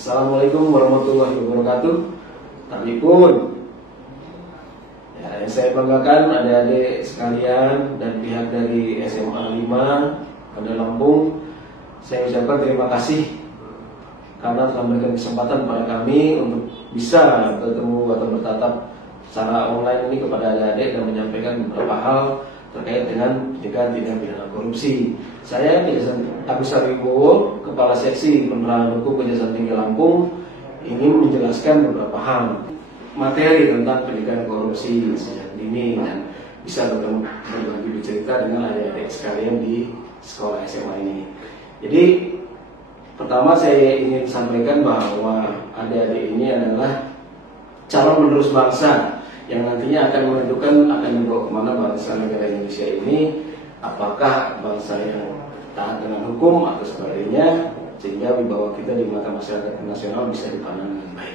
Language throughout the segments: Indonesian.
Assalamualaikum warahmatullahi wabarakatuh. Takipun. Ya, yang saya banggakan adik-adik sekalian dan pihak dari SMA 5 pada Lampung, saya ucapkan terima kasih karena telah memberikan kesempatan pada kami untuk bisa bertemu atau bertatap secara online ini kepada adik-adik dan menyampaikan beberapa hal terkait dengan pencegahan tindak pidana korupsi. Saya Agus Aribowo, Kepala Seksi Penerangan Hukum Kejaksaan Tinggi Lampung, ingin menjelaskan beberapa hal materi tentang pencegahan korupsi sejak dini dan bisa berbagi bercerita dengan adik-adik sekalian di sekolah SMA ini. Jadi pertama saya ingin sampaikan bahwa adik-adik ini adalah calon penerus bangsa yang nantinya akan menentukan akan dibawa kemana bangsa negara Indonesia ini, apakah bangsa yang taat dengan hukum atau sebagainya, sehingga wibawa kita di mata masyarakat nasional bisa dipandang dengan baik.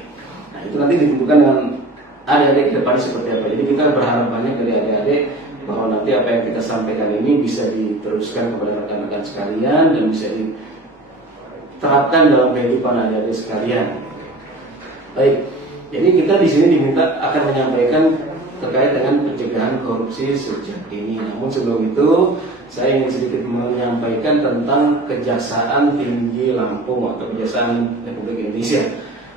Nah, itu nanti ditentukan dengan adik-adik ke depan seperti apa. Jadi kita berharap banyak dari adik-adik bahwa nanti apa yang kita sampaikan ini bisa diteruskan kepada rekan-rekan sekalian dan bisa diterapkan dalam kehidupan adik-adik sekalian. Baik. Jadi kita di sini diminta akan menyampaikan terkait dengan pencegahan korupsi sejak dini. Namun sebelum itu, saya ingin sedikit menyampaikan tentang Kejaksaan Tinggi Lampung atau Kejaksaan Republik Indonesia.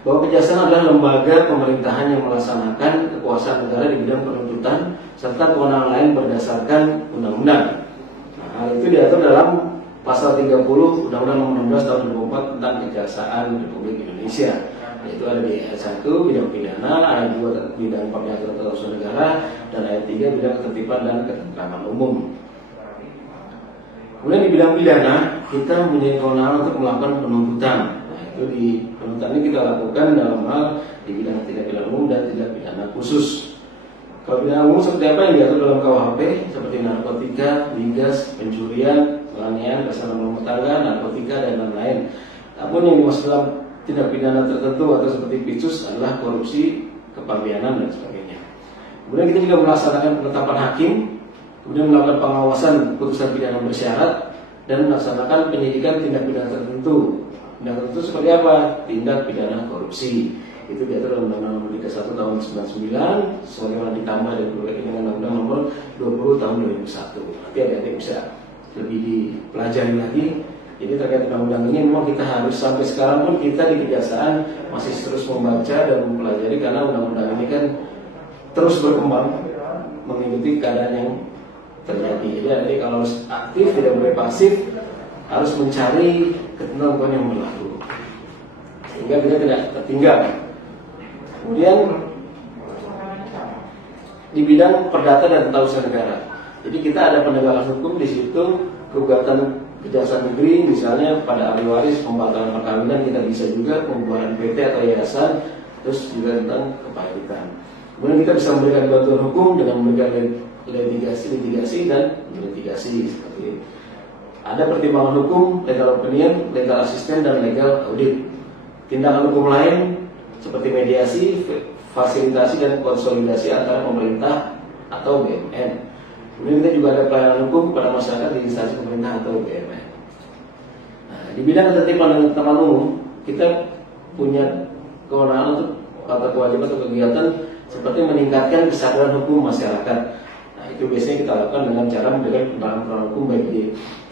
Bahwa Kejaksaan adalah lembaga pemerintahan yang melaksanakan kekuasaan negara di bidang penuntutan serta kewenangan lain berdasarkan undang-undang. Nah, hal itu diatur dalam Pasal 30 Undang-Undang Nomor 16 Tahun 2004 tentang Kejaksaan Republik Indonesia. Yaitu ada di ayat 1 bidang pidana, ayat 2 bidang pengaturan tata usaha negara, dan ayat 3 bidang ketertiban dan ketentraman umum. Kemudian di bidang pidana kita mempunyai kewenangan untuk melakukan penuntutan. Nah, itu di penuntutan ini kita lakukan dalam hal di bidang tindak pidana umum dan tindak pidana khusus. Kalau pidana umum seperti apa yang diatur dalam KUHP seperti narkotika, migas, pencurian, penganiayaan, kesalahan rumah tangga, narkotika dan lain-lain. Namun yang dimaksud dalam tindak pidana tertentu atau seperti picus adalah korupsi, kepabianan dan sebagainya. Kemudian kita juga melaksanakan penetapan hakim, kemudian melakukan pengawasan putusan pidana bersyarat dan melaksanakan penyidikan tindak pidana tertentu. Tindak tertentu seperti apa? Tindak pidana korupsi. Itu diatur dalam Undang-Undang Nomor 31 Tahun 99 sebagaimana ditambah dengan Undang-Undang Nomor 20 Tahun 2001. Nanti adik-adik bisa lebih dipelajari lagi. Jadi terkait undang-undang ini memang kita harus sampai sekarang pun kita di Kejaksaan masih terus membaca dan mempelajari karena undang-undang ini kan terus berkembang mengikuti keadaan yang terjadi. Jadi kalau harus aktif tidak boleh pasif, harus mencari ketentuan yang berlaku sehingga kita tidak tertinggal. Kemudian di bidang perdata dan tata usaha negara. Jadi kita ada penegakan hukum di situ, gugatan Kejaksaan Negeri misalnya pada ahli waris, pembatalan perkawinan, kita bisa juga pembubaran PT atau yayasan, terus juga tentang kepahitian. Kemudian kita bisa memberikan bantuan hukum dengan memberikan litigasi dan litigasi seperti ini. Ada pertimbangan hukum, legal opinion, legal assistant dan legal audit. Tindakan hukum lain seperti mediasi, fasilitasi dan konsolidasi antara pemerintah atau BUMN. Kemudian kita juga ada pelayanan hukum kepada masyarakat di instansi pemerintah atau BUMN. Nah, di bidang ketertiban dan ketentraman umum kita punya kewenangan untuk atau kewajiban atau kegiatan seperti meningkatkan kesadaran hukum masyarakat. Nah, itu biasanya kita lakukan dengan cara memberikan penerangan hukum baik di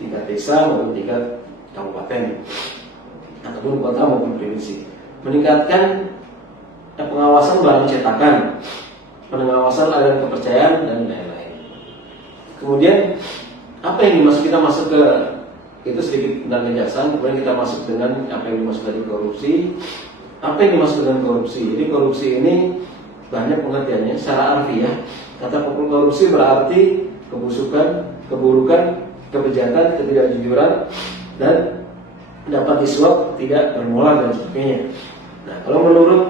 tingkat desa maupun tingkat kabupaten ataupun kota maupun provinsi. Meningkatkan pengawasan barang cetakan, pengawasan aliran kepercayaan dan lain-lain. Kemudian apa yang dimaksud kita masuk ke itu sedikit tentang kejaksaan, kemudian kita masuk dengan apa yang dimaksud dari korupsi. Apa yang dimaksud dengan korupsi? Jadi korupsi ini banyak pengertiannya. Secara harfiah, kata korupsi berarti keburukan, kebejatan, ketidakjujuran dan dapat disuap, tidak bermoral dan sebagainya. Nah, kalau menurut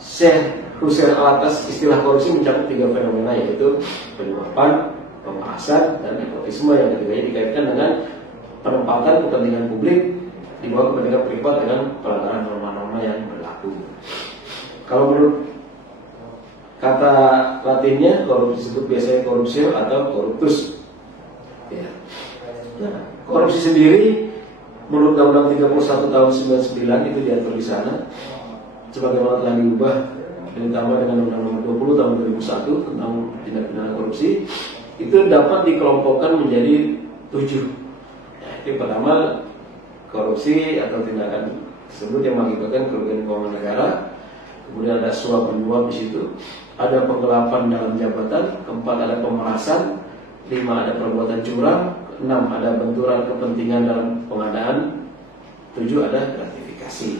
Syekh Hussein Alatas, istilah korupsi mencakup 3 fenomena, yaitu penyuapan, pemerasan, dan nepotisme yang ketiganya dikaitkan dengan penempatan kepentingan publik di bawah kepentingan privat dengan pelanggaran norma-norma yang berlaku. Kalau menurut kata latinnya, korupsi disebut biasanya korupsi atau corruptus. Ya. Nah, korupsi sendiri menurut Undang-Undang 31 tahun 99 itu diatur di sana, sebagaimana telah diubah dan ditambah dengan Undang-Undang 20 tahun 2001 tentang tindak pidana korupsi, itu dapat dikelompokkan menjadi 7. Yang pertama, korupsi atau tindakan tersebut yang mengakibatkan kerugian keuangan negara. Kemudian ada suap menyuap di situ, ada penggelapan dalam jabatan, keempat ada pemerasan, 5 ada perbuatan curang, 6 ada benturan kepentingan dalam pengadaan, 7 ada gratifikasi.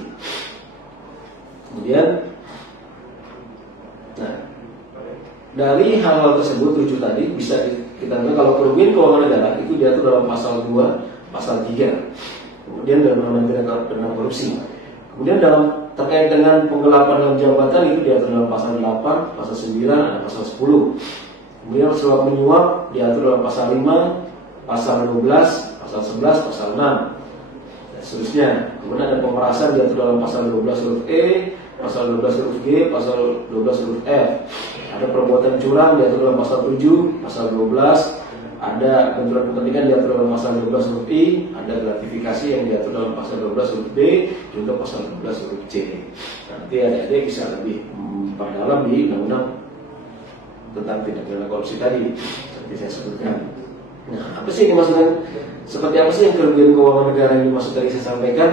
Kemudian, nah, dari hal-hal tersebut 7 tadi bisa kita lihat kalau kerugian keuangan negara itu diatur dalam pasal 2, pasal 3. Kemudian dalam Undang-Undang Pidana Korupsi. Kemudian dalam terkait dengan penggelapan dalam jabatan itu diatur dalam pasal 8, pasal 9, ada pasal 10. Kemudian suap menyuap diatur dalam pasal 5, pasal 12, pasal 11, pasal 6, dan seterusnya. Kemudian ada pemerasan diatur dalam pasal 12 huruf E, pasal 12 huruf G, pasal 12 huruf F. Ada perbuatan curang diatur dalam pasal 7, pasal 12. Ada benturan kepentingan diatur dalam pasal 12 huruf I, ada gratifikasi yang diatur dalam pasal 12 huruf B, juga pasal 12 huruf C. Nanti adik-adik bisa lebih perdalam di undang-undang tentang tindak pidana korupsi tadi, seperti saya sebutkan. Nah, apa sih yang dimaksudkan? Seperti apa sih yang kerugian keuangan negara yang dimaksud tadi saya sampaikan?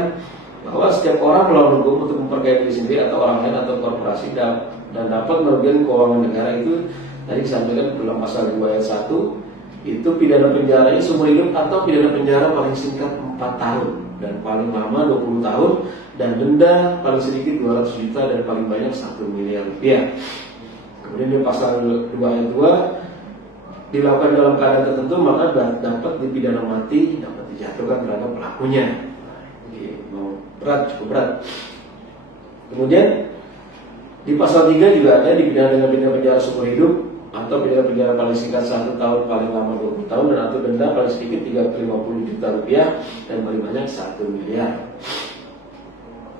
Bahwa setiap orang melawan hukum untuk memperkaya diri sendiri atau orang lain atau korporasi dan dapat merugikan keuangan negara itu tadi disampaikan dalam pasal 2 ayat 1. Itu pidana penjaranya seumur hidup atau pidana penjara paling singkat 4 tahun dan paling lama 20 tahun dan denda paling sedikit 200 juta dan paling banyak 1 miliar rupiah. Kemudian di pasal 2 ayat 2 dilakukan dalam keadaan tertentu maka dapat dipidana mati, dapat dijatuhkan terhadap pelakunya. Mau berat, cukup berat. Kemudian di pasal 3 juga ada dipidana dengan pidana penjara seumur hidup atau pidana penjara paling singkat 1 tahun, paling lama 20 tahun dan atau denda paling sedikit 350 juta rupiah dan paling banyak 1 miliar.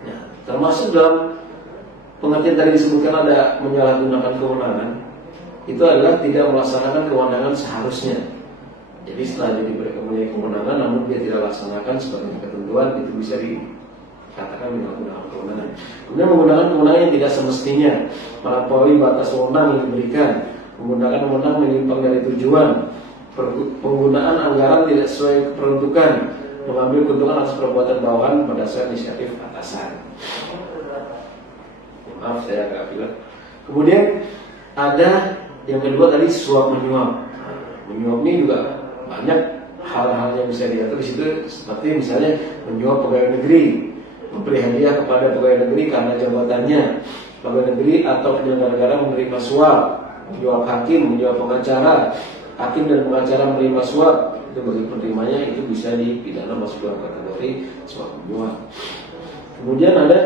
Nah, termasuk dalam pengertian tadi disebutkan ada menyalahgunakan kewenangan, itu adalah tidak melaksanakan kewenangan seharusnya. Jadi setelah dia diberi kewenangan namun dia tidak laksanakan sebagai ketentuan, itu bisa dikatakan menyalahgunakan kewenangan. Kemudian menggunakan kewenangan yang tidak semestinya, melampaui batas wewenang yang diberikan, menggunakan wewenang menyimpang dari tujuan, penggunaan anggaran tidak sesuai peruntukan, mengambil keuntungan atas perbuatan bawahan berdasarkan inisiatif atasan. Maaf saya agak bilang. Kemudian ada yang kedua tadi suap menyuap. Menyuap ini juga banyak hal-hal yang bisa diatur di situ, seperti misalnya menyuap pegawai negeri, memberi hadiah kepada pegawai negeri karena jabatannya, pegawai negeri atau penyelenggara negara menerima suap, menyuap hakim, menyuap pengacara, hakim dan pengacara menerima suap, itu bagi penerimanya itu bisa dipidana masuk dalam kategori suap menyuap. Kemudian ada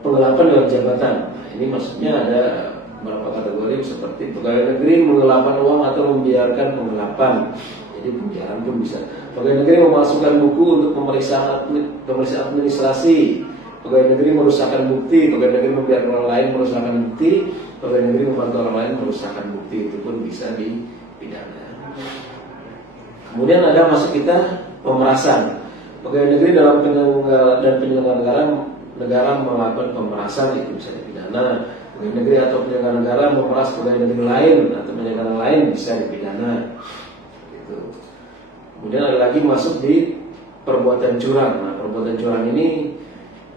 penggelapan dalam jabatan. Nah, ini maksudnya ada beberapa kategori seperti pegawai negeri menggelapkan uang atau membiarkan penggelapan. Jadi penjara pun bisa. Pegawai negeri memasukkan buku untuk pemeriksaan administrasi. Pegawai negeri merusakkan bukti. Pegawai negeri membiarkan orang lain merusakkan bukti. Pegawai negeri membantu orang lain merusakkan bukti. Itu pun bisa dipidana. Kemudian ada masuk kita pemerasan. Pegawai negeri dalam penyelenggara negara melakukan pemerasan, itu bisa dipidana. Pegawai negeri atau penyelenggara negara memeras pegawai negeri lain atau penyelenggara lain bisa dipidana. Kemudian ada lagi masuk di perbuatan curang. Nah, perbuatan curang ini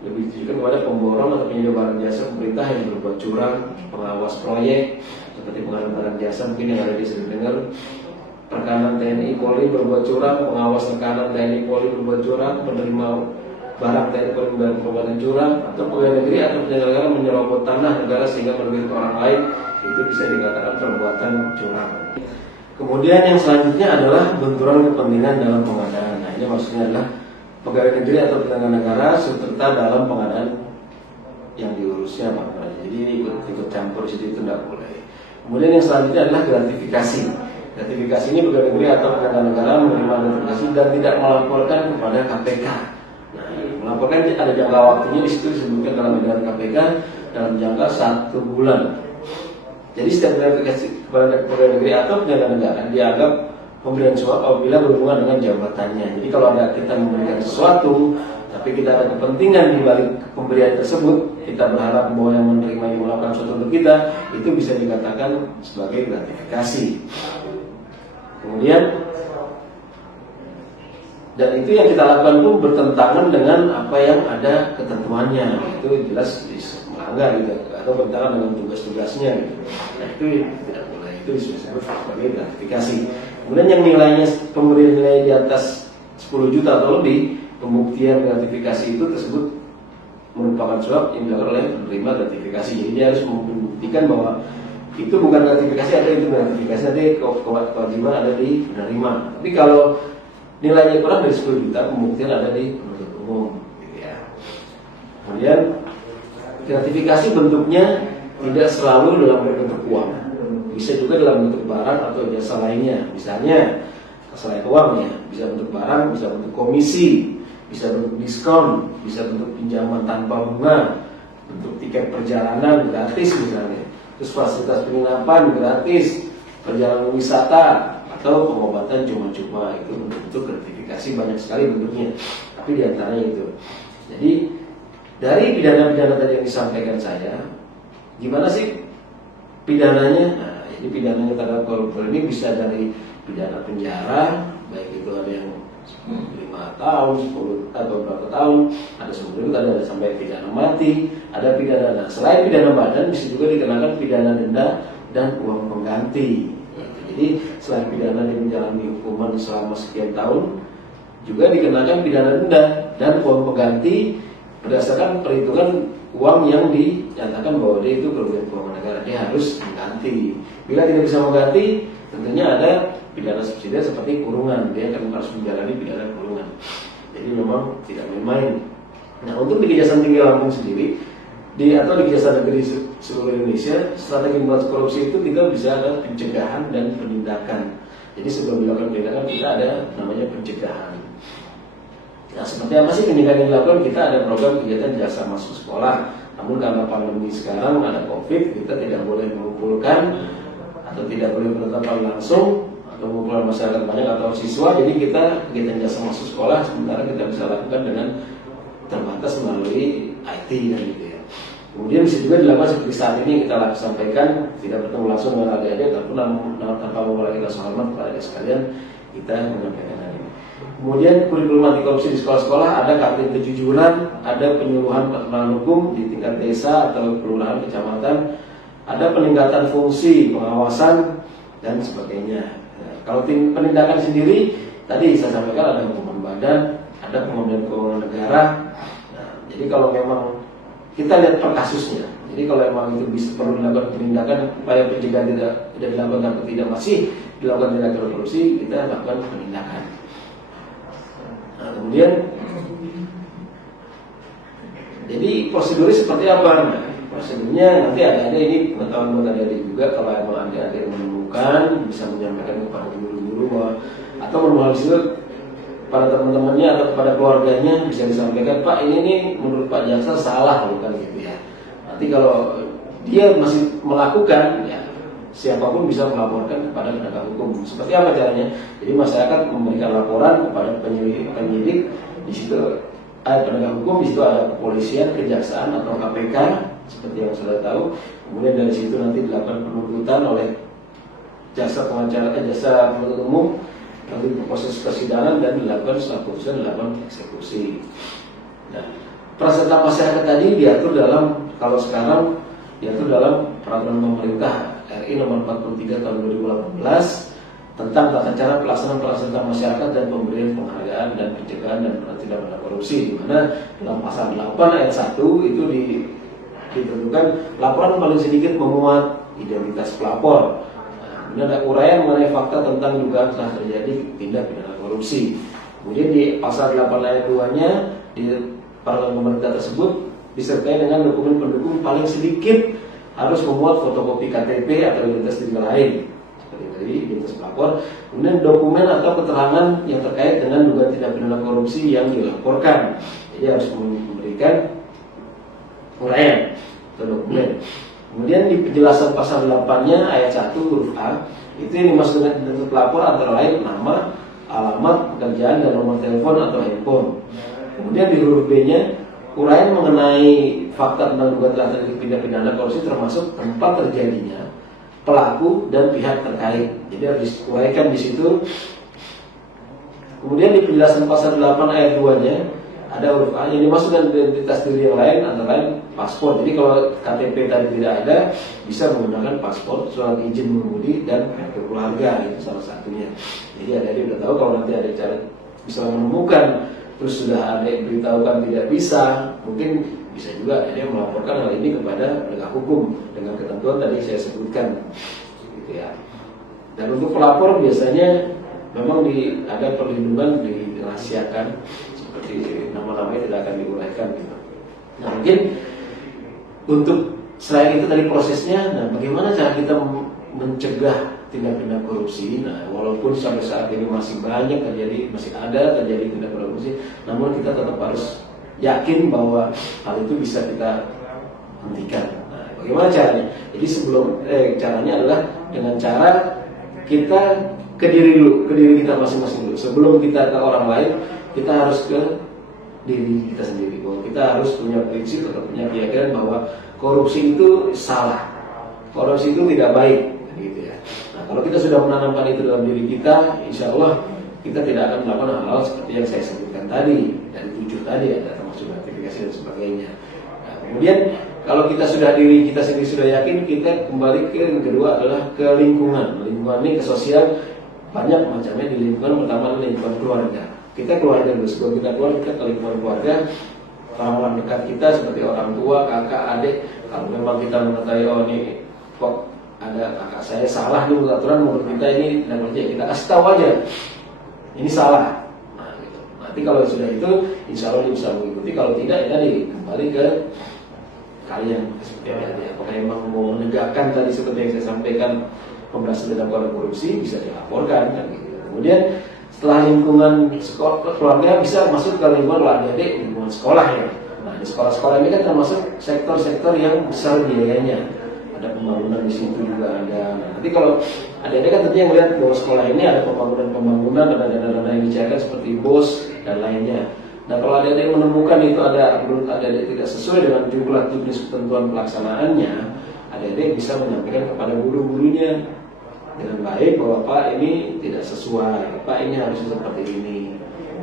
lebih ditujukan kepada pemborong atau penyedia barang jasa pemerintah yang berbuat curang, pengawas proyek seperti pengadaan barang jasa mungkin yang ada di sini dengar, rekanan TNI Polri berbuat curang, pengawas rekanan TNI Polri berbuat curang, penerima barang TNI Polri dan perbuatan curang, atau pegawai negeri atau penyelenggara menyerobot tanah negara sehingga merugikan orang lain, itu bisa dikatakan perbuatan curang. Kemudian yang selanjutnya adalah benturan kepentingan dalam pengadaan. Nah, ini maksudnya adalah pegawai negeri atau penyelenggara negara serta dalam pengadaan yang diurusnya Pak. Jadi ikut campur situ itu tidak boleh. Kemudian yang selanjutnya adalah gratifikasi. Gratifikasi ini pegawai negeri atau penyelenggara negara menerima gratifikasi dan tidak melaporkan kepada KPK. Nah, melaporkan ada jangka waktunya di situ disebutkan dalam edaran KPK dalam jangka 1 bulan. Jadi setiap gratifikasi kepada pegawai negeri atau penyelenggara negara dianggap pemberian suap apabila berhubungan dengan jabatannya. Jadi kalau ada kita memberikan sesuatu, tapi kita ada kepentingan di balik pemberian tersebut, kita berharap bahwa yang menerima yang melakukan sesuatu untuk kita, itu bisa dikatakan sebagai gratifikasi. Kemudian, dan itu yang kita lakukan itu bertentangan dengan apa yang ada ketentuannya, itu jelas melanggar gitu, atau bertentangan dengan tugas-tugasnya gitu. Nah itu tidak boleh, itu disebut sebagai gratifikasi. Kemudian yang nilainya pemberian nilai di atas 10 juta atau lebih, pembuktian gratifikasi itu tersebut merupakan suap yang dilakukan oleh penerima gratifikasi. Jadi dia harus membuktikan bahwa itu bukan gratifikasi, ada itu gratifikasi, ada kewajiban ada di penerima. Tapi kalau nilainya kurang dari 10 juta, pembuktian ada di penuntut umum gitu ya. Kemudian gratifikasi bentuknya tidak selalu dalam bentuk uang, bisa juga dalam bentuk barang atau jasa lainnya. Misalnya selain uang ya, bisa bentuk barang, bisa bentuk komisi, bisa bentuk diskon, bisa bentuk pinjaman tanpa bunga, bentuk tiket perjalanan gratis misalnya, terus fasilitas penginapan gratis, perjalanan wisata, atau pengobatan cuma-cuma. Itu bentuk gratifikasi banyak sekali bentuknya, tapi diantaranya itu. Jadi dari pidana-pidana tadi yang disampaikan saya, gimana sih pidananya? Nah, jadi pidananya terhadap koruptor ini bisa dari pidana penjara, baik itu ada yang 5 tahun, 10 atau berapa tahun, ada sebelum itu ada sampai pidana mati, ada pidana. Nah, selain pidana badan bisa juga dikenakan pidana denda dan uang pengganti. Jadi selain pidana yang menjalani hukuman selama sekian tahun, juga dikenakan pidana denda dan uang pengganti berdasarkan perhitungan uang yang dinyatakan bahwa dia itu kerugian keuangan negara, dia harus mengganti. Bila tidak bisa mengganti, tentunya ada pidana subsidiar seperti kurungan, dia akan harus menjalani pidana kurungan. Jadi memang tidak main-main. Nah, untuk di Kejaksaan Tinggi Lampung sendiri, atau di Kejaksaan Negeri seluruh Indonesia, strategi memberantas korupsi itu kita bisa ada pencegahan dan penindakan. Jadi sebelum dilakukan penindakan kita ada namanya pencegahan. Nah, seperti apa sih penindakan yang dilakukan? Kita ada program kegiatan jasa masuk sekolah. Namun karena pandemi sekarang ada COVID, kita tidak boleh mengumpulkan atau tidak boleh bertatap langsung atau mengumpulkan masyarakat banyak atau siswa. Jadi kita kegiatan jasa masuk sekolah sementara kita bisa lakukan dengan terbatas melalui IT dan gitu ya. Kemudian bisa juga dilakukan seperti saat ini kita sampaikan, tidak bertemu langsung dengan adik-adik, tapi tanpa memulai rasa hormat kepada adik sekalian, kita menyampaikan hal ini. Kemudian kurikulum anti korupsi di sekolah-sekolah, ada kantin kejujuran, ada penyuluhan pertentangan hukum di tingkat desa atau kelurahan kecamatan, ada peningkatan fungsi pengawasan dan sebagainya. Nah, kalau penindakan sendiri, tadi saya sampaikan ada hukuman badan, ada pengembalian keuangan negara. Nah, jadi kalau memang kita lihat per kasusnya, jadi kalau memang itu bisa perlu dilakukan penindakan upaya pencegahan tidak dilakukan atau tidak masih dilakukan tindakan korupsi, kita lakukan penindakan. Nah, kemudian jadi prosedurnya seperti apa? Nah, prosedurnya nanti ada ini pengetahuan buat adik-adik juga. Kalau emang adik-adik menemukan, bisa menyampaikan kepada guru-guru atau menulis pada teman-temannya atau kepada keluarganya, bisa disampaikan, Pak ini nih menurut Pak Jaksa salah bukan gitu ya. Nanti kalau dia masih melakukan, ya siapapun bisa melaporkan kepada penegak hukum. Seperti apa caranya? Jadi masyarakat memberikan laporan kepada penyidik, di situ ada penegak hukum, di situ ada kepolisian, kejaksaan atau KPK seperti yang sudah tahu. Kemudian dari situ nanti dilakukan penuntutan oleh jasa pengacara, jasa penuntut umum, nanti proses persidangan dan dilakukan setelah putusan dilakukan eksekusi. Nah, peran serta masyarakat tadi diatur dalam, kalau sekarang diatur dalam peraturan pemerintah RI nomor 43 tahun 2018 tentang tata cara pelaksanaan peran serta masyarakat dan pemberian penghargaan dan pencegahan dan tindak korupsi, di mana dalam pasal 8 ayat 1 itu ditentukan laporan paling sedikit memuat identitas pelapor. Kemudian ada uraian mengenai fakta tentang dugaan telah terjadi tindak pidana korupsi. Kemudian di pasal 8 ayat 2-nya di peraturan pemerintah tersebut disertai dengan dokumen pendukung paling sedikit harus memuat fotokopi KTP atau identitas diri lain seperti tadi identitas pelapor. Kemudian dokumen atau keterangan yang terkait dengan dugaan tindak pidana korupsi yang dilaporkan. Jadi harus memberikan uraian atau dokumen. Kemudian di penjelasan pasal 8-nya ayat 1 huruf A Itu yang dimaksud dengan identitas pelapor antara lain nama, alamat, pekerjaan, dan nomor telepon atau handphone. Kemudian di huruf B-nya, uraian mengenai fakta tentang dugaan telah terjadi tindak pidana korupsi termasuk tempat terjadinya, pelaku dan pihak terkait. Jadi harus diuraikan di situ. Kemudian di penjelasan pasal 8 ayat 2-nya ada huruf A yang dimaksud dengan identitas diri yang lain antara lain paspor. Jadi kalau KTP tadi tidak ada, bisa menggunakan paspor, surat izin mengemudi, dan kartu keluarga, itu salah satunya. Jadi adik-adik udah tahu kalau nanti ada cara bisa menemukan, terus sudah ada yang beritahukan tidak bisa, mungkin bisa juga dia melaporkan hal ini kepada penegak hukum dengan ketentuan tadi saya sebutkan, gitu ya. Dan untuk pelapor biasanya memang ada perlindungan dirahasiakan, seperti nama-namanya tidak akan diuraikan gitu. Nah mungkin untuk selain itu tadi prosesnya, nah bagaimana cara kita mencegah tindak pidana korupsi? Nah walaupun sampai saat ini masih banyak terjadi, masih ada terjadi tindak pidana korupsi, namun kita tetap harus yakin bahwa hal itu bisa kita hentikan. Nah bagaimana caranya? Jadi caranya adalah dengan cara kita ke diri kita masing-masing dulu. Sebelum kita ke orang lain, kita harus ke diri kita sendiri. Bahwa kita harus punya prinsip atau punya keyakinan bahwa korupsi itu salah, korupsi itu tidak baik, gitu ya. Nah, kalau kita sudah menanamkan itu dalam diri kita, insya Allah kita tidak akan melakukan hal-hal seperti yang saya sebutkan tadi, dan 7 tadi ada termasuk gratifikasi dan sebagainya. Nah, kemudian kalau kita sudah diri kita sendiri sudah yakin, kita kembali ke yang kedua adalah ke lingkungan. Lingkungan ini ke sosial. Banyak macamnya. Di lingkungan pertama adalah lingkungan keluarga. Kita keluarga dulu, sebelum kita keluar kita ke lingkungan keluarga, orang-orang dekat kita seperti orang tua, kakak, adik. Kalau memang kita mengetahui oh ini kok ada kakak saya salah dulu aturan menurut kita ini dan kita kasih tahu aja ini salah. Nah, gitu. Nanti kalau sudah itu insya Allah dia bisa mengikuti. Kalau tidak ya tadi kembali ke kalian seperti tadi. Apakah memang mau menegakkan tadi seperti yang saya sampaikan, pemberantasan tindak pidana korupsi bisa dilaporkan kan gitu. Kemudian setelah lingkungan sekolah keluarga bisa masuk ke lingkungan adik-adik, lingkungan sekolah ya. Nah di sekolah-sekolah ini kan termasuk sektor-sektor yang besar biayanya. Ada pembangunan di situ juga ada. Nah, nanti kalau adik-adik kan tentunya melihat bahwa sekolah ini ada pembangunan dan ada dana-dana yang dicarikan seperti BOS dan lainnya. Nah kalau adik-adik menemukan itu menurut adik-adik tidak sesuai dengan jumlah tugas ketentuan pelaksanaannya, adik-adik bisa menyampaikan kepada guru-gurunya dengan baik bahwa Pak ini tidak sesuai, Pak ini harusnya seperti ini,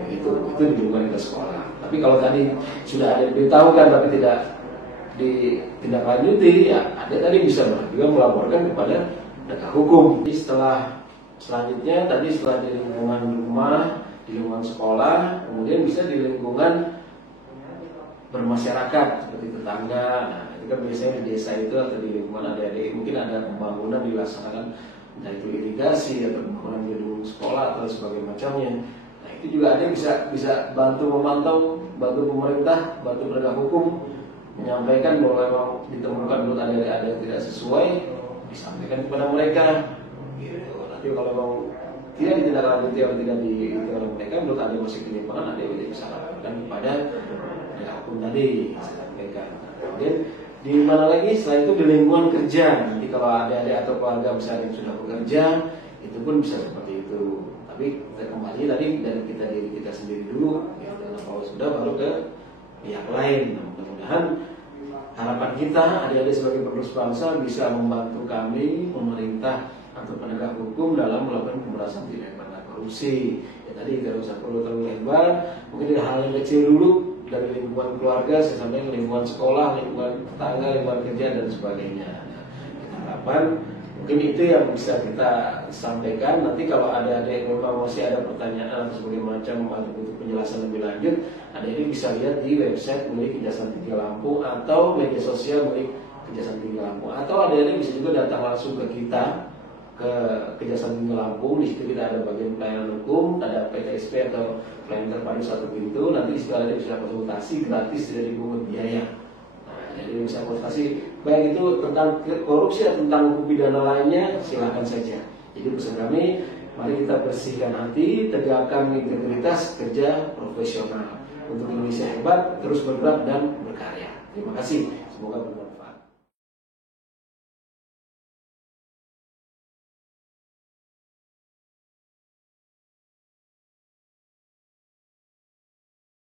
itu di lingkungan kita sekolah. Tapi kalau tadi sudah ada diberitahukan tapi tidak ditindaklanjuti, ya adik tadi bisa juga melaporkan kepada penegak hukum. Jadi selanjutnya tadi setelah di lingkungan rumah, di lingkungan sekolah, kemudian bisa di lingkungan bermasyarakat seperti tetangga. Nah itu kan biasanya di desa itu atau di lingkungan adik-adik mungkin ada pembangunan dilaksanakan, entah itu irigasi atau pembangunan gedung sekolah atau sebagainya macamnya. Nah itu juga ada bisa bantu memantau, bantu pemerintah, bantu penegak hukum menyampaikan bahwa memang ditemukan menurut adik-adik ada yang tidak sesuai, disampaikan kepada mereka. Gitu. Nanti kalau memang tidak ditindaklanjuti atau tidak dilakukan oleh mereka, menurut adik masih di lingkungan, adik bisa laporkan kepada penegak hukum tadi saya sampaikan. Kemudian di mana lagi selain itu di lingkungan kerja. Nanti kalau adik-adik atau keluarga misalnya yang sudah bekerja, itu pun bisa seperti itu. Tapi kembali tadi dari diri kita sendiri dulu. Ya, kalau sudah baru ke pihak lain. Nah, mudah-mudahan harapan kita adik-adik sebagai penerus bangsa bisa membantu kami, pemerintah atau penegak hukum dalam melakukan pemberantasan tindak pidana korupsi. Ya tadi tidak usah perlu terlalu lebar, mungkin dari hal yang kecil dulu, dari lingkungan keluarga, saya sampaikan lingkungan sekolah, lingkungan tetangga, lingkungan kerja dan sebagainya. Nah, kita harapkan mungkin itu yang bisa kita sampaikan. Nanti kalau ada yang memang masih ada pertanyaan atau sebagainya macam untuk penjelasan lebih lanjut, ada ini bisa lihat di website milik Kejaksaan Tinggi Lampung atau media sosial milik Kejaksaan Tinggi Lampung, atau ada yang bisa juga datang langsung ke kita ke Kejaksaan Tinggi Lampung. Di situ kita ada bagian pelayanan hukum, ada PTSP atau pelayanan terpadu satu pintu. Nanti di situ ada bisa konsultasi gratis, tidak dipungut biaya. Jadi bisa konsultasi baik itu tentang korupsi atau tentang hukum pidana lainnya, silakan saja. Jadi pesan kami, mari kita bersihkan hati, tegakkan integritas, kerja profesional untuk Indonesia hebat, terus bergerak dan berkarya. Terima kasih. Semoga bermanfaat.